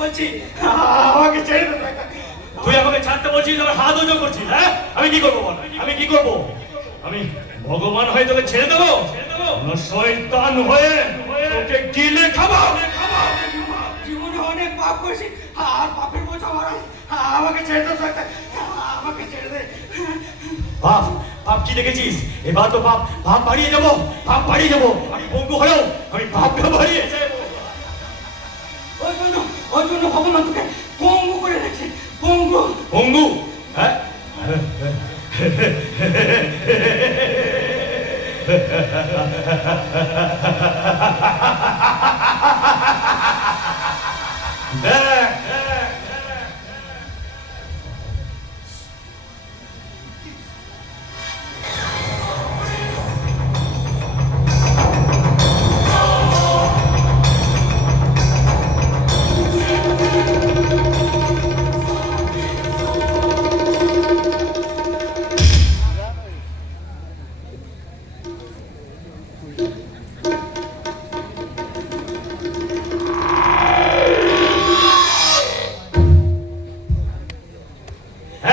বলছি, আমাকে ছেড়ে দে। তুই আমাকে ছাড়তে বলছিস, আমার হাত উঁচু করছিস। হ্যাঁ, আমি কি করবো বল? আমি কি করবো? আমি ভগবান হয়ে তোকে ছেড়ে দেবো? না শয়তান হয়ে তোকে গিলে খাবো? জীবনে অনেক পাপ করেছি, আর পাপের বোঝা আমার। আমাকে ছেড়ে দে, আমাকে ছেড়ে দে। পাপ পাপ কি দেখেছিস? এবার তো পাপ পাপ বাড়িয়ে যাবো, পাপ বাড়িয়ে যাবো। আমি পঙ্গু হলেও আমি পাপকে বাড়িয়ে যাবো। ওই জন্য ভগবান তোকে পঙ্গু করে রেখেছে। পঙ্গু পঙ্গু? হ্যাঁ,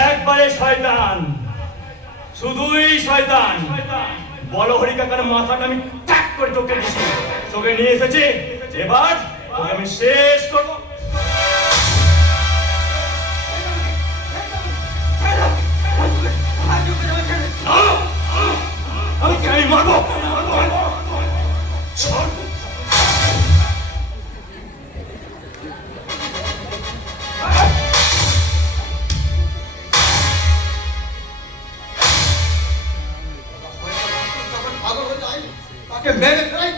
একবারে শয়তান, শুধুই শয়তান। বলো হরি কাকার মাথাটা আমি ট্যাক করে তোকে দিছি, তোকে নিয়ে এসেছি। এবার তোকে আমি শেষ করবো। আমি কি আমি মারবো? ছাড়। তাকে মেরে ফেলাই।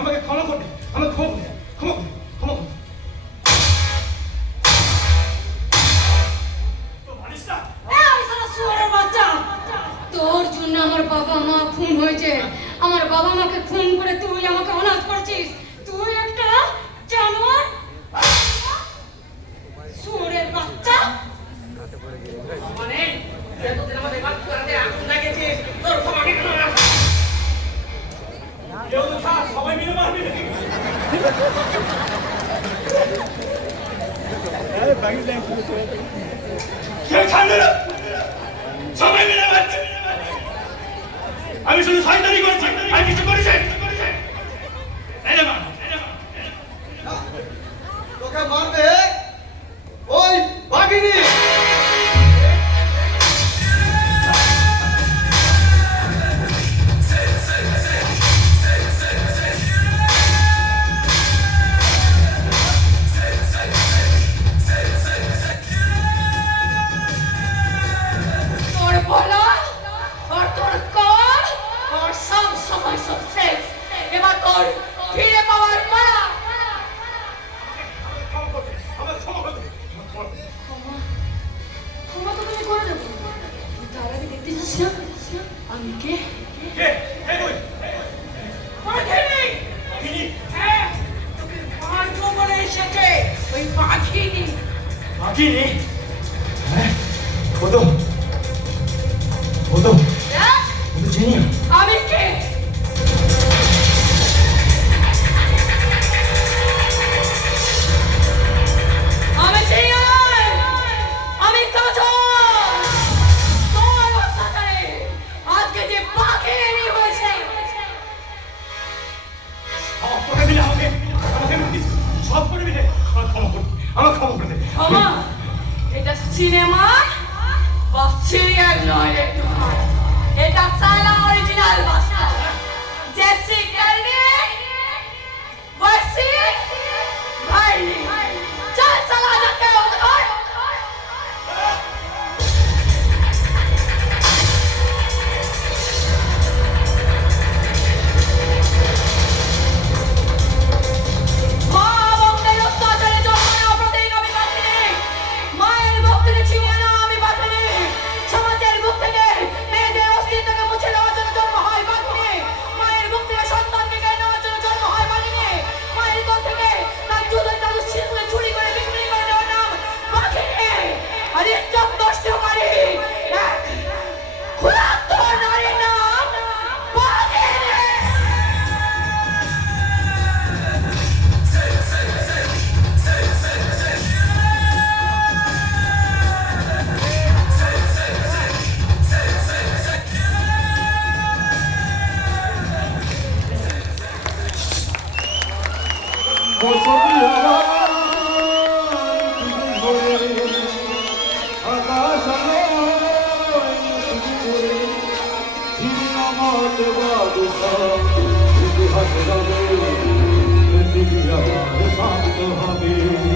আমাকে ক্ষমা করবে, আমাকে ক্ষমা করবে, ক্ষমা করবে, ক্ষমা করবে। তোর জন্য আমার বাবা মা খুন হয়েছে। আমার বাবা মাকে খুন করে তুই আমাকে অনাথ করেছিস। তুই একটা জানোয়ার, শুয়োরের বাচ্চা। মানে এতদিন আমাদের বাদ করতে আগুন লাগিয়েছিস, তোর ক্ষমা নেই না। কেউ তো ছাড়, সবাই মিলে মারবি। কেউ ছাড়বে না, সবাই মিলে মারছে। আমি শুধু শয়তানি করছি, আর কিছু করেছে? তোকে মারবে ওই বাঘিনী। তোর বলা আর তোর কর আর সব সময় সব শেষ। এবার তোর ফিরে পাওয়ার পালা। ক্ষমা তো তুমি করে দেবো, তার আগে দেখতে চাস না আমি কে? হ্যাঁ, তোকে মারবো বলে এসেছে ওই বাঘিনী। বাঘিনী? হ্যাঁ, ও তো চিনি। আমি কে? আমি চিনি না। আমি কাজল। তোর অত্যাচারে আজকে যে বাঘিনী হয়েছে। সব করে দিলে আমাকে সব করে দিলে আমার ক্ষমা করবে, আমার ক্ষমা করে দে। ক্ষমা? এটা সিনেমা বা সিরিয়াল নয় রে। এটা সালা অরিজিনাল ভাষা। জেসি কেলনি ভার্সি ভাইনি। চল সালা যাতে ওঠর। মা ভক্তের অত্যাচারে জন্ম নেওয়া প্রতীক আমি বাঁচিনি। মায়ের ভক্তিকে ছিনিয়ে নেওয়া আমি বাঁচিনি। সমাজের বুক থেকে চলো আমার বাদশা ইতিহাস রবে পৃথিবী আবার শান্ত হবে